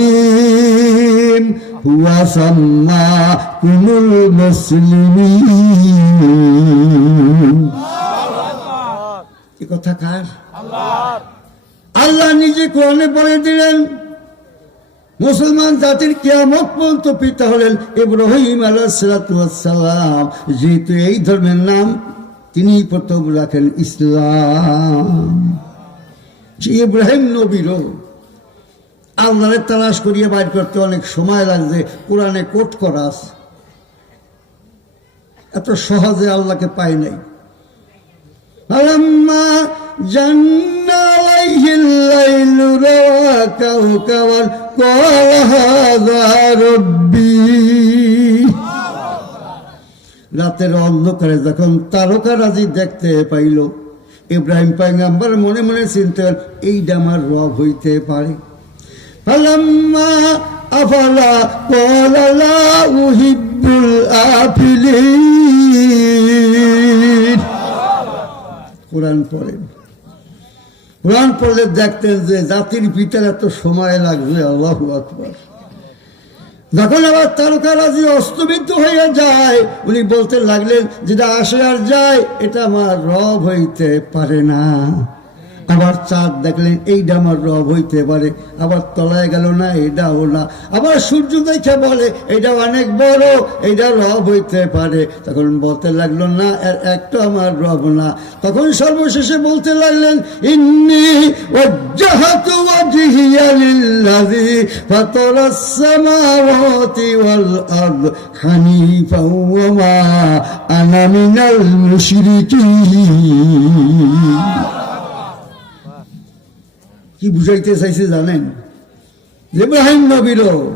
ইব্রাহিম হুয়া সাম্মাকুমুল মুসলিমিন কথা কার? আল্লাহ নিজে কোরআনে বলে দিলেন মুসলমান জাতির কিয়ামত পর্যন্ত পিতা হলেন ইব্রাহিম আলাহাম যেহেতু এই ধর্মের নাম তিনি প্রথম রাখেন ইসলাম। ইব্রাহিম নবীরও আল্লাহের তালাশ করিয়ে বাইর করতে অনেক সময় লাগছে, কোরআনে কোট করা এত সহজে আল্লাহকে পাই নাই। রাতের অন্ধকারে যখন তারকারাজি দেখতে পাইল ইব্রাহিম পাইগাম্বার মনে মনে চিনতে এইটা আমার রব হইতে পারে। কোরআন পড়েন কোরআন পড়লে দেখতেন যে জাতির পিতার এত সময় লাগবে, আল্লাহ আকবর। যখন আবার তারকারাজি অস্তমিত হইয়া যায়, উনি বলতে লাগলেন যেটা আসে আর যায়, এটা আমার রব হইতে পারে না। আবার চাঁদ দেখলেন এইটা আমার রব হইতে পারে। আবার তলায় গেল না এটাও না। আবার সূর্য দেখে বলে এটা অনেক বড় এইটা রব হইতে পারে। তখন বলতে লাগল, না, এর একটা আমার রব না। তখন সর্বশেষে বলতে লাগলেন, ইন্নি ওয়াজ্জাহাতু ওয়াজহিয়া লিল্লাযী ফাতারাস সামাওয়াতি ওয়াল আরদ হানিফা ওয়া মা আনা মিনাল মুশরিকিন। কি বুঝাইতে চাইছে জানেন? ইব্রাহিম নবীরও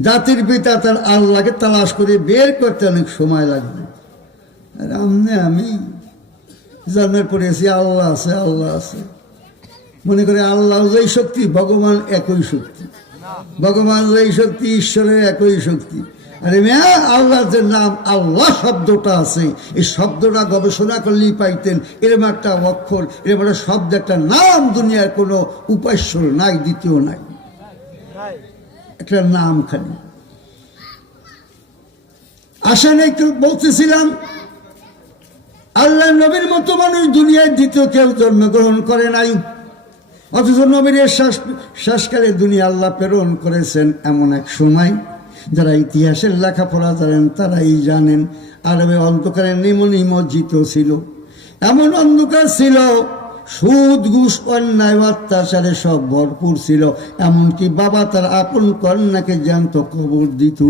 জাতির পিতা তার আল্লাহকে তালাশ করে বের করতে অনেক সময় লাগবে। আর আমনে আমি জন্মের পড়েছি আল্লাহ আছে আল্লাহ আছে। মনে করে আল্লাহ যেই শক্তি, ভগবান একই শক্তি। ভগবান যেই শক্তি, ঈশ্বরের একই শক্তি। আরে মেয়া, আল্লাহর যে নাম, আল্লাহ শব্দটা আছে। এই শব্দটা গবেষণা করলেই পাইতেন। এরম একটা অক্ষর এরকম একটা শব্দ, একটা নাম দুনিয়ার কোনো উপাস্য নাই, দ্বিতীয় নাই। একটা নাম খালি। আসেন একটু বলতেছিলাম আল্লাহ নবীর মতো মানুষ দুনিয়ায় দ্বিতীয় কেউ জন্মগ্রহণ করে নাই। অথচ নবীর শ্বাসকালে দুনিয়া আল্লাহ প্রেরণ করেছেন এমন এক সময়। যারা ইতিহাসের লেখাপড়া জানেন, তারাই জানেন, আরবে অন্ধকারে নিম নিমজ্জিত ছিল। এমন অন্ধকার ছিল, সুদ, ঘুষ, অন্যায়, অত্যাচারে সব ভরপুর ছিল। এমনকি বাবা তার আপন কন্যাকে জ্যান্ত কবর দিত।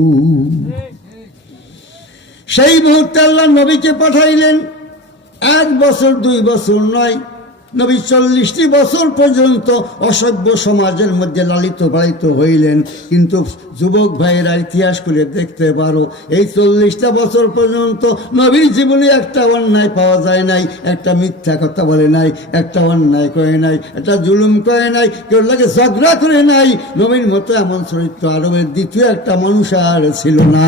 সেই মুহূর্তে আল্লাহ নবীকে পাঠাইলেন। এক বছর, দুই বছর নয় নবী চল্লিশটি বছর পর্যন্ত অসভ্য সমাজের মধ্যে লালিত পালিত হইলেন। কিন্তু যুবক ভাইয়েরা ইতিহাস করে দেখতে পারো, এই চল্লিশটা বছর পর্যন্ত নবীর জীবনে একটা অন্যায় পাওয়া যায় নাই, একটা মিথ্যা কথা বলে নাই, একটা অন্যায় করে নাই, একটা জুলুম করে নাই, কেউ লাগে ঝগড়া করে নাই। নবীর মতো এমন চরিত্র আরবের দ্বিতীয় একটা মানুষ আর ছিল না।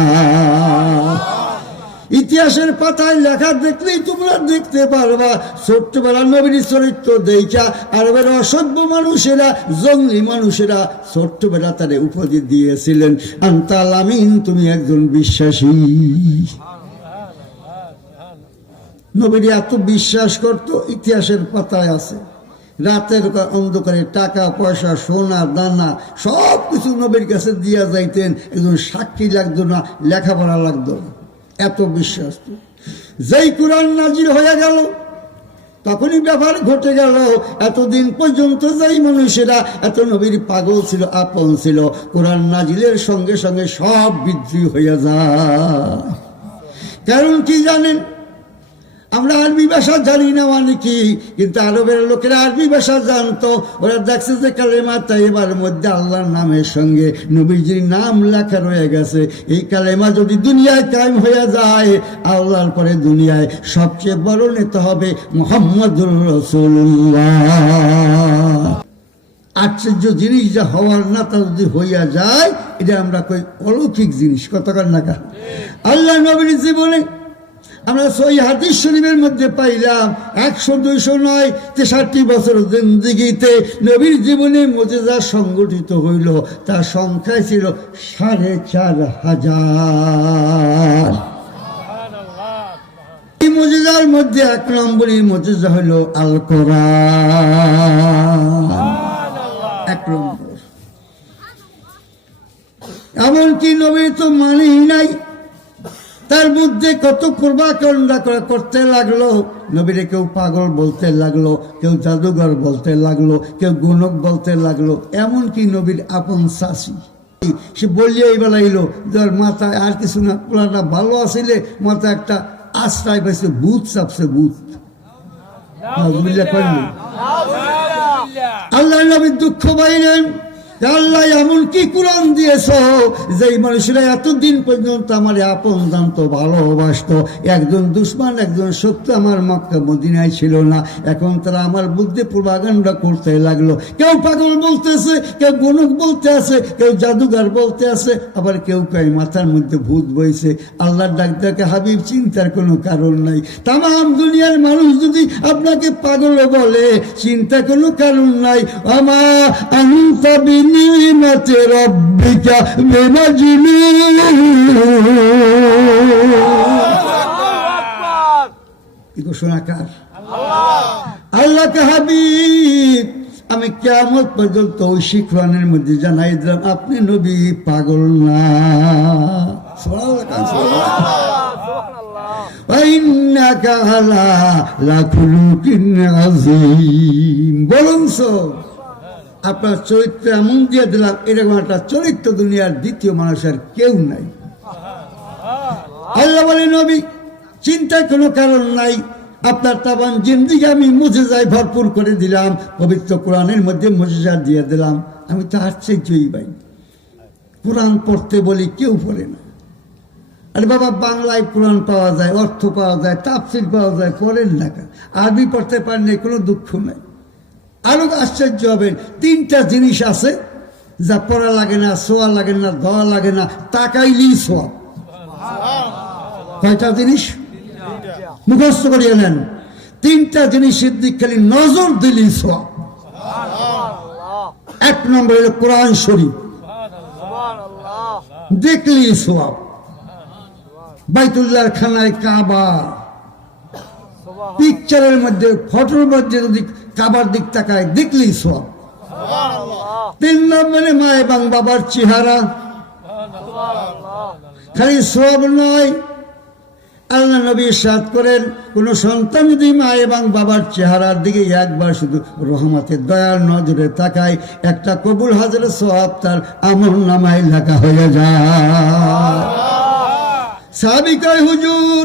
ইতিহাসের পাতায় লেখা দেখলেই তোমরা দেখতে পারবা। ছোট্টবেলা নবীর চরিত্র দেখা আরবের অসভ্য মানুষেরা, জঙ্গলি মানুষেরা ছোট্টবেলা তারে উপাধি দিয়েছিলেন। আন্তাল আমিন তুমি একজন বিশ্বাসী। নবীর এত বিশ্বাস করত, ইতিহাসের পাতায় আছে। রাতের অন্ধকারে টাকা, পয়সা, সোনা, দানা সব কিছু নবীর কাছে দিয়া যাইতেন। একজন সাক্ষী লাগতো না, লেখাপড়া লাগতো না। এত বিশ্বাস। যেই কোরআন নাজির হয়ে গেল, তখনই ব্যাপার ঘটে গেল, এতদিন পর্যন্ত যেই মানুষেরা, এত নবীর পাগল ছিল, আপন ছিল, কোরআন নাজিলের সঙ্গে সঙ্গে সব বিদ্রোহী হয়ে যায়। কারণ কি জানেন? আমরা আরবি ভাষা জানি না মানে কি? কিন্তু আরবের লোকেরা আরবি ভাষা জানতো। ওরা দেখছে যে কালেমা তাইবার মধ্যে আল্লাহর নামের সঙ্গে নবীজির নাম লেখা রয়ে গেছে। এই কালেমা যদি দুনিয়ায় কায়েম হয়ে যায়, আল্লাহর পরে দুনিয়ায় সবচেয়ে বড় নেতা হবে মোহাম্মদুর রসুল্লাহ আশ্চর্য জিনিস যা হওয়ার না তা যদি হইয়া যায়, এটা আমরা কই অলৌকিক জিনিস। কতক্ষণ না আল্লাহ নবীর জীবনে আমরা সই হাদিস শরীফের মধ্যে পাইলাম, একশো, দুইশো নয়, তেষট্টি বছর জিন্দিগিতে নবীর জীবনে মজেজা সংগঠিত হইল। তার সংখ্যায় ছিল সাড়ে চার হাজার। এই মজেদার মধ্যে এক নম্বরই মজেজা হইল আল কোরআন এক নম্বর। এমনকি নবী তো মানেই নাই। তার মধ্যে কত করবাকরণা করে করতে লাগল? নবীরে কেউ পাগল বলতে লাগল কেউ জাদুঘর বলতে লাগল কেউ গুণক বলতে লাগল এমনকি নবীর আপন শাসি সে বললেই বেলাইলো যার মাথায় আর কিছু না পুরাটা ভালো আসিলে মাথায় একটা আশ্রয় পাইছে ভূত চাপছে ভূত। আল্লাহ নবীর দুঃখ যে আল্লাহ, এমন কি কোরআন দিয়েছ? যে মানুষেরা এতদিন পর্যন্ত আমার আপন জানতো, ভালোবাসতো। একজন দুশ্মন, একজন সত্য আমার মক্কা, মদিনায় ছিল না। এখন তারা আমার বুদ্ধি পূর্বাগান্ডা করতে লাগল। কেউ পাগল বলতেছে, কেউ গণক বলতে আছে কেউ জাদুঘর বলতে আছে আবার কেউ কেউ মাথার মধ্যে ভূত বইছে। আল্লাহর ডাক ডাকে হাবিব, চিন্তার কোনো কারণ নাই। তাম দুনিয়ার মানুষ যদি আপনাকে পাগল বলে চিন্তা কোনো কারণ নাই। আমা আনতা বিনিমাতে রব্বিকা বিমাজিনুন ঘোষণাকার আল্লাহকে হাবিব আমি কেমন পর্যন্ত ওই শিখরানের মধ্যে জানাই দিলাম আপনি নবী পাগল না وإنك على لخلق عظيم বলুন সো আপনার চরিত্র এমন দিয়ে দিলাম এরকম একটা চরিত্র দুনিয়ার দ্বিতীয় মানুষের কেউ নাই। আল্লাহ বলে নবী, চিন্তার কোনো কারণ নাই। আপনার তাবান জিন্দিগি আমি যাই ভরপুর করে দিলাম, পবিত্র কোরআনের মধ্যে মুজেজা দিয়ে দিলাম। আমি তো আর চেয়ে পাই কোরআন পড়তে বলি কেউ পড়ে না। আরে বাবা, বাংলায় কোরআন পাওয়া যায়, অর্থ পাওয়া যায়, তাফসির পাওয়া যায়, পড়েন না? আরবি পড়তে পারেন কোনো দুঃখ নাই। আরও আশ্চর্য হবেন। তিনটা জিনিস আছে যা পড়া লাগে না শোয়া লাগে না ধোয়া লাগে না তাকাইলেই শোয়া। কয়টা জিনিস? মুখস্থ করিয়ে নেন। তিনটা জিনিসের দিক খালি নজর দিলি শোয়া। এক নম্বর হলো কোরআন শরীফ। দেখলি শোয়া। বাইতুল্লাহ খানায় কাবা। পিকচারের মধ্যে ফটোর মধ্যে যদি কাবার দিক তাকায় দেখলেই সব। তিন নম্বরে মা এবং বাবার চেহারা। খালি সব নয়, আল্লাহ নবী সাদ করেন, কোন সন্তান যদি মা এবং বাবার চেহারার দিকে একবার শুধু রহমতের দয়ার নজরে তাকায়, একটা কবুল হাজারের সব তার আমল নামায় লেখা হয়ে যায়। সাবিকায় হুজুর,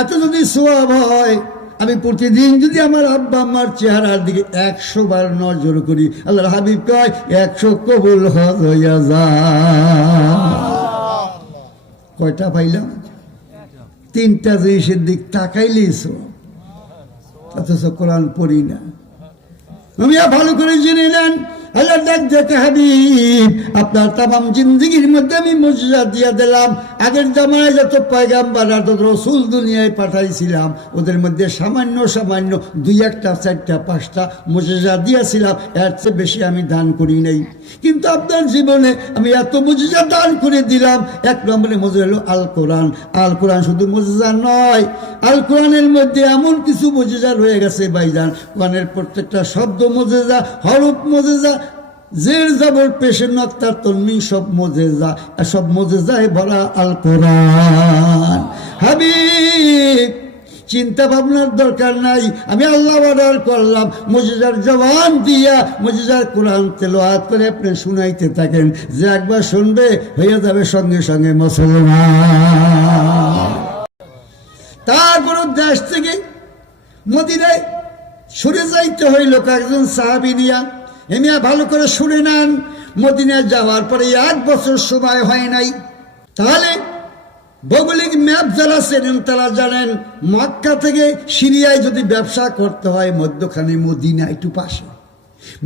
এত যদি সোয়াব হয় আমি প্রতিদিন যদি আমার আব্বা আমার চেহারার দিকে একশো বার নজর করি আল্লাহ হাবিব কয়, একশো কবুল হজ হইয়া যা। কয়টা পাইলাম? তিনটা জিনিসের দিক তাকাইলেই অথচ কোরআন পড়ি না। ভালো করে জেনে নেন আল্লাহ ডাক দেখে হাবিব, আপনার তামাম জিন্দগির মধ্যে আমি মজুজা দিয়ে দিলাম। আগের জামানায় যত পয়গাম্বার আর তত রসুল দুনিয়ায় পাঠাইছিলাম, ওদের মধ্যে সামান্য সামান্য দুই একটা, চারটা, পাঁচটা মজুজা দিয়েছিলাম, এর চেয়ে বেশি আমি দান করি নাই। কিন্তু আপনার জীবনে আমি এত মজুজা দান করে দিলাম, এক নম্বরে মজুজা হলো আল কোরআন। আল কোরআন শুধু মজুজা নয়, আল কোরআনের মধ্যে এমন কিছু মজুজা রয়ে গেছে, ভাইজান। কোরআনের প্রত্যেকটা শব্দ মজেজা, হরফ মজেজা জের জাবর পেশে নক্তার তন্মি সব মজেজা সব মজেজায় ভরা আল কোরআন হাবিব চিন্তা ভাবনার দরকার নাই। আমি আল্লাহ অর্ডার করলাম, মজিজার জবান দিয়া মজিজার কোরআন তেলোয়াত করে আপনি শুনাইতে থাকেন। যে একবার শুনবে হয়ে যাবে সঙ্গে সঙ্গে মুসলমান। তারপর দেশ থেকে মদিনায় সরে যাইতে হইল কয়েকজন সাহাবি নিয়া। এমিয়া ভালো করে শুনে নেন। মদিনায় যাওয়ার পরে এক বছর সময় হয় নাই। তাহলে ভৌগোলিক ম্যাপ যারা চেনেন, তারা জানেন, মক্কা থেকে সিরিয়ায় যদি ব্যবসা করতে হয়, মধ্যখানে মদিনা একটু পাশে।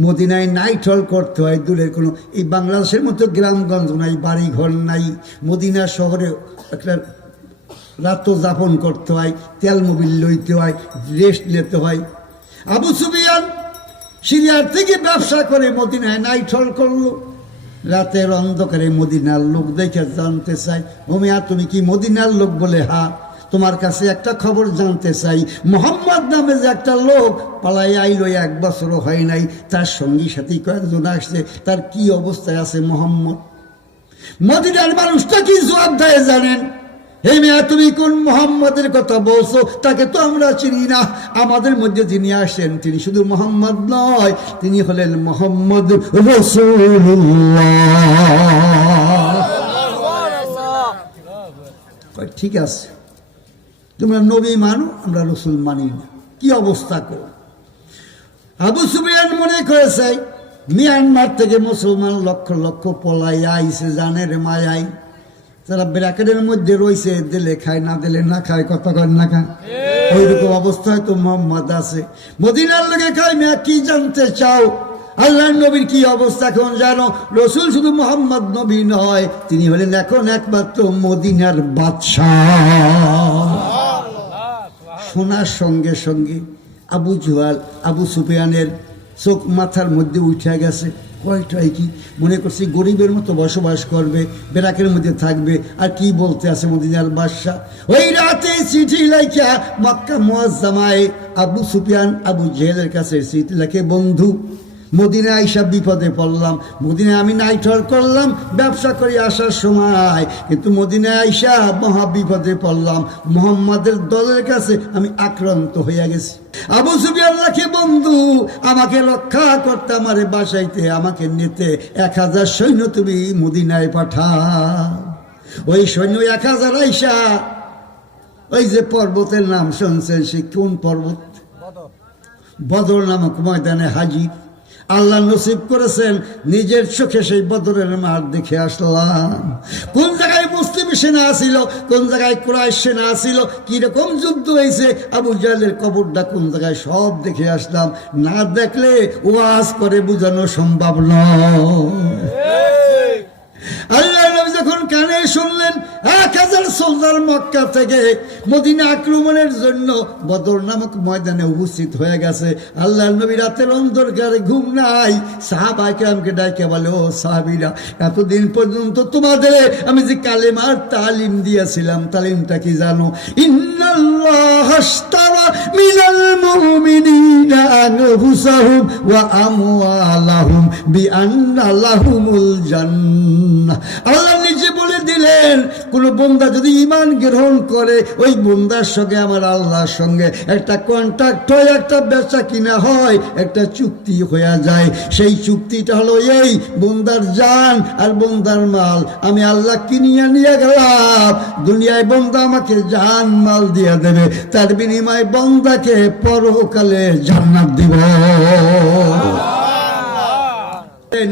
মদিনায় নাইট হল করতে হয়, দূরের কোনো, এই বাংলাদেশের মতো গ্রামগঞ্জ নাই বাড়ি ঘর নাই, মদিনা শহরে একটা রাত্র যাপন করতে হয়, তেল মোবিল লইতে হয়, রেস্ট নিতে হয়। আবু সুবিয়ান সিরিয়ার থেকে ব্যবসা করে মদিনায় নাইঠল করল। রাতের অন্ধকারে মদিনার লোক দেখে জানতে চাই ওমিয়া, তুমি কি মদিনার লোক বলে? হা, তোমার কাছে একটা খবর জানতে চাই। মোহাম্মদ নামে যে একটা লোক পালাই আইলো এক বছরও হয় নাই, তার সঙ্গী সাথী কয়েকজন আসছে, তার কি অবস্থায় আছে মোহাম্মদ? মদিনার মানুষটা কি জবাব দেয় জানেন? হে মেয়া, তুমি কোন মোহাম্মদের কথা বলছো? তাকে তো আমরা চিনি না। আমাদের মধ্যে যিনি আসেন, তিনি শুধু মোহাম্মদ নয়, তিনি হলেন মোহাম্মদ রসুল্লাহ ঠিক আছে। তোমরা নবী মানো, আমরা রসুল মানি না। কি অবস্থা করো? আবু সুবিয়ান মনে করেছে, মিয়ানমার থেকে মুসলমান লক্ষ লক্ষ পলাই আইসে জানের মায়াই তারা ব্র্যাকেটের মধ্যে রয়েছে, দিলে খায়, না দিলে না খায় কত কর না খায় ওইরকম অবস্থায় তো মোহাম্মদ আছে। মদিনার লোকে খায়, মিয়া, কি জানতে চাও? আল্লাহ নবীর কি অবস্থা এখন জানো? রসুল শুধু মোহাম্মদ নবী নয়, তিনি হলেন এখন একমাত্র মদিনার বাদশাহ। শোনার সঙ্গে সঙ্গে আবু জুয়াল আবু সুফিয়ানের চোখ মাথার মধ্যে উঠে গেছে। কয়টাই কি? মনে করছি গরিবের মতো বসবাস করবে বেরাকের মধ্যে থাকবে, আর কি বলতে আছে মদিনার বাদশাহ? ওই রাতে চিঠি লেখা মক্কা মোয়াজ্জামায় আবু সুফিয়ান আবু জেহেলের কাছে চিঠি লেখে, বন্ধু মদিনে আইসা বিপদে পড়লাম মদিনে আমি নাইটর করলাম ব্যবসা করে আসার সময়। কিন্তু মদিনে আইসা মহা বিপদে পড়লাম মোহাম্মদের দলের কাছে আমি আক্রান্ত হইয়া গেছি। আবু সুবিয়ান রাখে বন্ধু আমাকে রক্ষা করতে আমারে বাসাইতে আমাকে নিতে এক হাজার সৈন্য তুমি মদিনায় পাঠা ওই সৈন্য এক হাজার আইসা ওই যে পর্বতের নাম শুনছেন সে কোন পর্বত? বদর নামক ময়দানে হাজির। আল্লাহ নসিব করেছেন, নিজের চোখে সেই বদরের মাঠ দেখে আসলাম। কোন জায়গায় মুসলিম সেনা আসিল কোন জায়গায় ক্রয় সেনা আসিল কীরকম যুদ্ধ হয়েছে, আবু জাহেলের কবরটা কোন জায়গায় সব দেখে আসলাম। না দেখলে ওয়াজ করে বোঝানো সম্ভব নয়। আল্লাহ নবী যখন কানে শুনলেন, এক হাজার মক্কা থেকে মদিনা আক্রমণের জন্য বদর নামক ময়দানে উপস্থিত হয়ে গেছে। আল্লাহ নবী রাতের অন্ধকারে ঘুম নাই। সাহাবাইকে ডাকে বলে, ও সাহাবিরা, এতদিন পর্যন্ত তোমাদের আমি যে কালেমার তালিম দিয়েছিলাম, তালিমটা কি জানো? ইন্নাল্লাহ আল্লাহ নিজে বলে দিলেন, কোন বন্দা যদি ইমান গ্রহণ করে, ওই বন্দার সঙ্গে আমার আল্লাহর সঙ্গে একটা কন্ট্রাক্ট হয়, একটা বেচা কিনা হয়, একটা চুক্তি হয়ে যায়। সেই চুক্তিটা হলো এই, বন্দার জান আর বন্দার মাল। আমি আল্লাহ কিনিয়ে নিয়ে গেলাম, দুনিয়ায় বন্দা আমাকে জান মাল দিয়ে দেবে। তার বিনিময়ে বন্দাকে পরকালে জান্নাত দিব।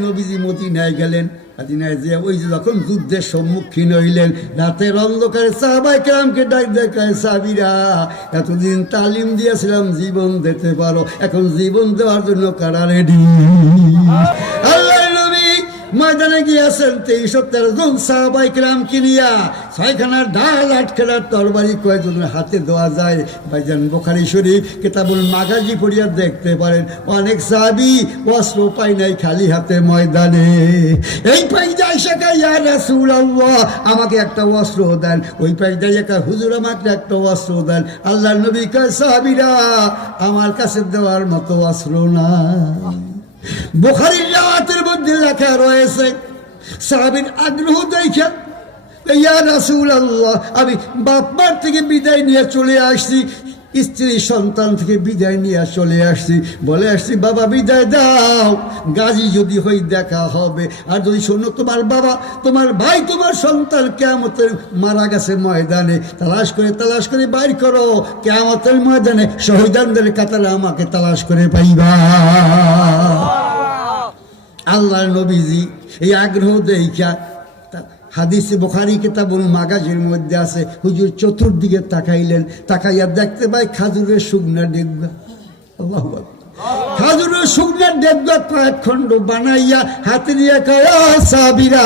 নবীজি মদিনায় গেলেন মদিনায় যে ওই যে যখন যুদ্ধের সম্মুখীন হইলেন রাতের অন্ধকারে সাহাবাই ডাক দেখায় সাবিরা এতদিন তালিম দিয়েছিলাম জীবন দিতে পারো এখন জীবন দেওয়ার জন্য কারা রেডি ময়দানে গিয়েছেন তেইশ সাহাবাই কেরাম কিনিয়া। ছয়খানার ঢাল আটখানার তরবারি কয়েকজনের হাতে দেওয়া যায়? ভাইজান বোখারি শরীফ কেতাবুল মাগাজি পড়িয়া দেখতে পারেন। অনেক সাহাবি অস্ত্র পাই নাই খালি হাতে ময়দানে। এই পাই যাই শেখা ইয়া রাসূল আমাকে একটা অস্ত্র দেন। ওই পাই যাই একা হুজুর আমাকে একটা অস্ত্র দেন। আল্লাহ নবী কয়, সাহাবিরা, আমার কাছে দেওয়ার মতো অস্ত্র না বুখারির রাওয়াতের মধ্যে লেখা রয়েছে সাহাবির আগ্রহ দেখে ইয়া রাসুল আল্লাহ আমি বাপমার থেকে বিদায় নিয়ে চলে আসছি স্ত্রী সন্তান থেকে বিদায় নিয়ে চলে আসছি। বলে আসছি বাবা বিদায় দাও। গাজী যদি হই দেখা হবে। আর যদি শোনো তোমার বাবা তোমার ভাই তোমার সন্তান কেমতের মারা গেছে ময়দানে। তালাশ করে তালাশ করে বাইর করো। কেমতের ময়দানে শহীদানদের কাতারে আমাকে তালাশ করে পাইবা। আল্লাহ। নবীজি এই আগ্রহ দেখা হাদিসে বোখারি কেতাবুল মাগাজের মধ্যে আছে, হুজুর চতুর্দিকে তাকাইলেন, তাকাইয়া দেখতে পাই খাজুরের শুকনা দেখবে খাজুরের শুকনার দেবগা কয়েক খণ্ড বানাইয়া হাতে নিয়ে কয় সাবিরা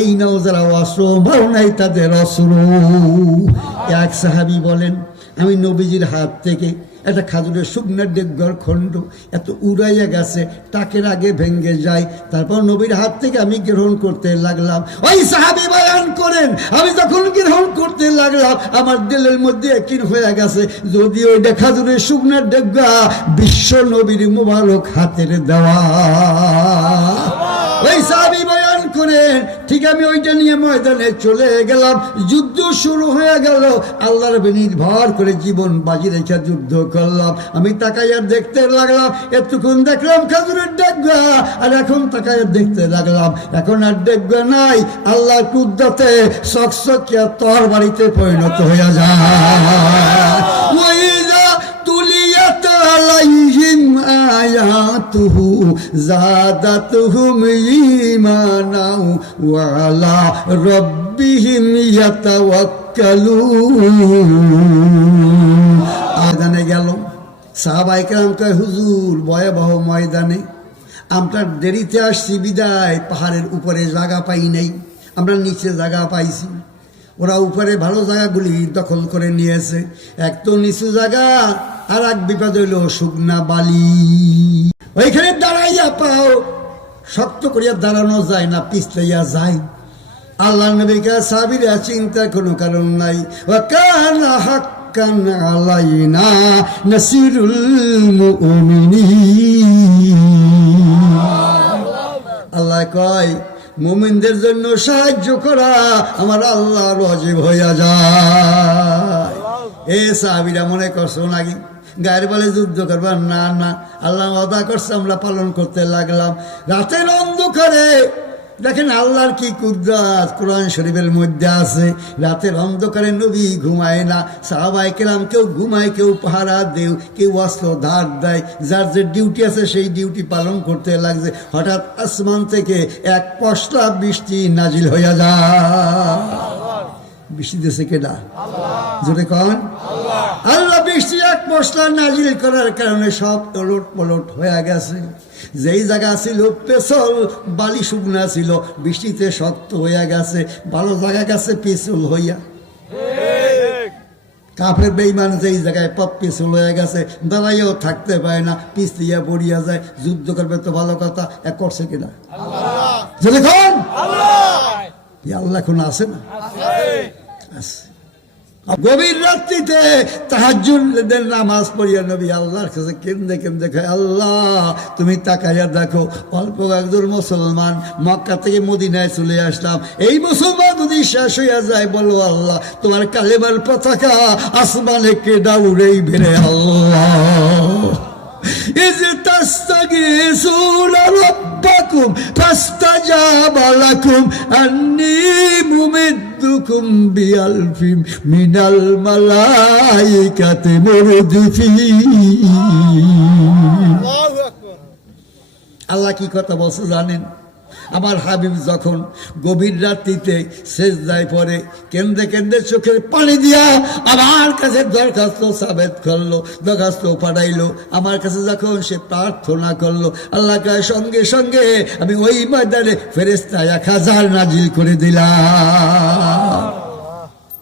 এই নাও যারা অস্ত্র মারো নাই তাদের অস্ত্র। এক সাহাবি বলেন, আমি নবীজির হাত থেকে একটা খাজুরের শুকনার ডেকগর খণ্ড, এত উড়াইয়া গেছে, টাকের আগে ভেঙ্গে যায়। তারপর নবীর হাত থেকে আমি গ্রহণ করতে লাগলাম। ওই সাহাবি বয়ান করেন, আমি যখন গ্রহণ করতে লাগলাম, আমার দিলের মধ্যে একই হয়ে গেছে যদি ওইটা খাজুরের শুকনার ডেগা বিশ্ব নবীর মোবারক হাতের দেওয়া। ওই সাহাবি বয়ান করেন ঠিক আমি ওইটা নিয়ে ময়দানে চলে গেলাম। যুদ্ধ শুরু হয়ে গেল। আল্লাহর নির্ভর করে জীবন বাজি রেখে যুদ্ধ করলাম। আমি তাকাইয়া দেখতে লাগলাম, এতক্ষণ দেখলাম খাজুরের ডেগা আর এখন তাকাইয়া দেখতে লাগলাম, এখন আর ডেগা নাই। আল্লাহ কুদ্দাতে সকসকিয়া তর বাড়িতে পরিণত হয়ে যায় ওইদা তুলিয়াত আলাইহিম আয়াতুহু জাদাতুহুম ঈমানাও ওয়া আলা রাব্বিহিম ইয়াতাওয়াক্কালুন। ময়দানে গেল। সাহাবাই কেরাম কয়, হুজুর, ভয়াবহ ময়দানে। আমরা দেরিতে আসছি, বিদায়। পাহাড়ের উপরে জায়গা পাই নাই। আমরা নিচে জায়গা পাইছি। ওরা উপরে ভালো জায়গাগুলি দখল করে নিয়েছে। এক তো নিচু জায়গা, আর এক বিপদ হইল শুকনা বালি। ওইখানে দাঁড়াইয়া পাও, শক্ত করিয়া দাঁড়ানো যায় না, পিছলাইয়া যায়। আল্লাহ নবীকে সাবিরা চিন্তার কোনো কারণ নাই। ও কানা হাক্কান আলাইনা নাসিরুল মুমিনিন। আল্লাহ কয় মুমিনদের জন্য সাহায্য করা আমার আল্লাহ রজিব হইয়া যায়। এ সাহাবিরা মনে করছ নাকি? গায়ের বলে যুদ্ধ করবার না না। আল্লাহ অদা করছে, আমরা পালন করতে লাগলাম। রাতের অন্ধকারে দেখেন আল্লাহর কি কুদ্রাত, কোরআন শরীফের মধ্যে আছে, রাতের অন্ধকারে নবী ঘুমায় না সাহাবাই কেরাম কেউ ঘুমায়, কেউ পাহারা দেও কেউ অস্ত্র ধার দেয়, যার যে ডিউটি আছে সেই ডিউটি পালন করতে লাগছে। হঠাৎ আসমান থেকে এক পশলা বৃষ্টি নাজিল হইয়া যায়। বৃষ্টি দেশে কেডা জোরে কন। আল্লাহ বৃষ্টি এক মশলা নাজিল করার কারণে সব ওলট পলট হয়ে গেছে। যেই জায়গা ছিল পেছল বালি শুকনা ছিল বৃষ্টিতে শক্ত হইয়া গেছে ভালো জায়গা গেছে পেছল হইয়া। কাফের বেইমান যেই জায়গায় পপ পিছল হয়ে গেছে দাঁড়াইও থাকতে পারে না পিছ দিয়া পড়িয়া যায় যুদ্ধ করবে তো ভালো কথা এক করছে কিনা? যদি আল্লাহ। এখন আছে না? গভীর রাত্রিতে তাহাজুদের নামাজ পড়িয়া নবী আল্লাহর কাছে কেন্দে কেন্দে খায় আল্লাহ, তুমি তাকাইয়া দেখো, অল্প একজন মুসলমান মক্কা থেকে মদিনায় চলে আসলাম। এই মুসলমান যদি শেষ হইয়া যায়, বলো আল্লাহ, তোমার কালেমার পতাকা আসমানে কেডা উড়েই বেড়ে আল্লাহ? إذ تستغيثون ربكم فاستجاب لكم أني ممدكم بألف من الملائكة مردفين الله أكبر الله كي كتب وصلانين আমার হাবিব যখন গভীর রাত্রিতে শেষ যায় পরে কেন্দ্রে কেন্দ্রে চোখের পানি দিয়া আমার কাছে দরখাস্ত সাবেত করল, দরখাস্ত পাঠাইলো। আমার কাছে যখন সে প্রার্থনা করল, আল্লাহ কাছে সঙ্গে সঙ্গে আমি ওই ময়দানে ফেরেস্তা এক হাজার নাজিল করে দিলাম।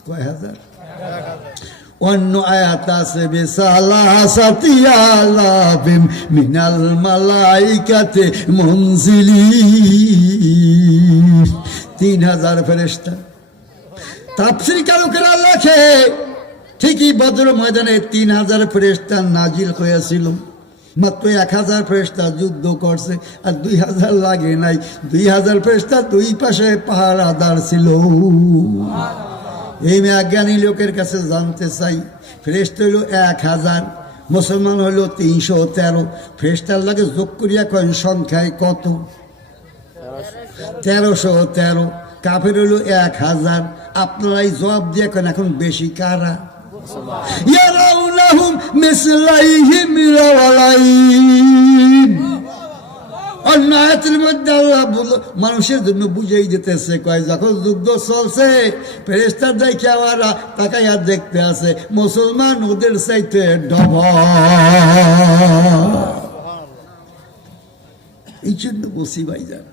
কয় হাজার? অন্য আয়াত আছে বেসালাসাতি আলাবিম মিনাল মালাইকাতে মনজিলি তিন হাজার ফেরেস্তা তাফসির কারকেরা লেখে, ঠিকই বদ্র ময়দানে তিন হাজার ফেরেস্তা নাজিল হয়েছিল। মাত্র এক হাজার ফেরেস্তা যুদ্ধ করছে, আর দুই হাজার লাগে নাই। দুই হাজার ফেরেস্তা দুই পাশে পাহাড় আদার ছিল। এই জ্ঞানী লোকের কাছে জানতে চাই, ফ্রেস্ট হইল এক হাজার, মুসলমান হইল তিনশো তেরো, ফ্রেস্টার লাগে যোগ করিয়া কয়েন সংখ্যায় কত? তেরোশো তেরো, কাফের হইল এক হাজার, আপনারাই জবাব দিয়ে কেন এখন বেশি কারা? ইয়ারাউনাহুম মিসলাইহিম রাওয়ালাইন অন্য আয়াতের মধ্যে আল্লাহ মানুষের জন্য বুঝেই দিতেছে, কয়, যখন যুদ্ধ চলছে ফেরেস্তার দেখে আবার তাকাইয়া দেখতে আছে, মুসলমান ওদের চাইতে ডবল। এই জন্য বসি ভাইজান,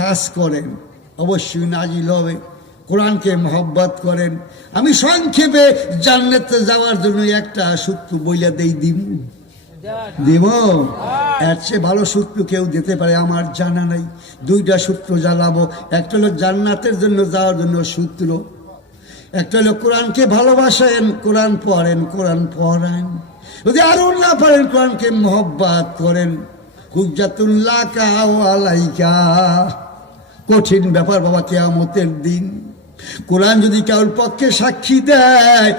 কাজ করেন, অবশ্যই নাজিল হবে, কোরআনকে মহব্বত করেন। আমি সংক্ষেপে জান্নাতে যাওয়ার জন্য একটা সূত্র বইলা দেই দিব দিব এর চেয়ে ভালো সূত্র কেউ দিতে পারে, আমার জানা নাই। দুইটা সূত্র জ্বালাবো। একটা হলো জান্নাতের জন্য যাওয়ার জন্য সূত্র। একটা হলো কোরআনকে ভালোবাসেন, কোরআন পড়েন কোরআন পড়েন। যদি আরও না পারেন, কোরআনকে মহব্বাত করেন। হুজাতুল্লাহ কালাইকা কঠিন ব্যাপার বাবা, কেয়ামতের দিন। কোরআন যদি কারোর পক্ষে সাক্ষী দেয়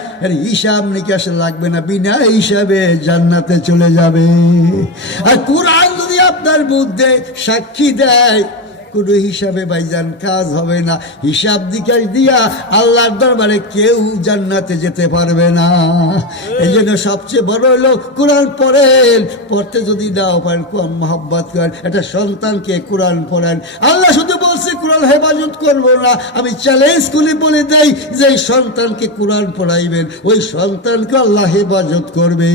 হিসাব নিকাশ লাগবে না, বিনা হিসাবে জান্নাতে চলে যাবে। আর কোরআন যদি আপনার বুদ্ধে সাক্ষী দেয়, কোনো হিসাবে ভাইজান কাজ হবে না। হিসাব নিকাশ দিয়া আল্লাহর দরবারে কেউ জান্নাতে যেতে পারবে না। এই জন্য সবচেয়ে বড় হলো কোরআন পড়েন, পড়তে যদি নাও পারেন কোরআন মহব্বত করেন। একটা সন্তানকে কোরআন পড়েন। আল্লাহ শুধু বলছে, কোরআন হেফাজত করব না। আমি চ্যালেঞ্জ করে বলে দেয় যে সন্তানকে কোরআন পড়াইবেন। ওই সন্তানকে আল্লাহ হেফাজত করবে।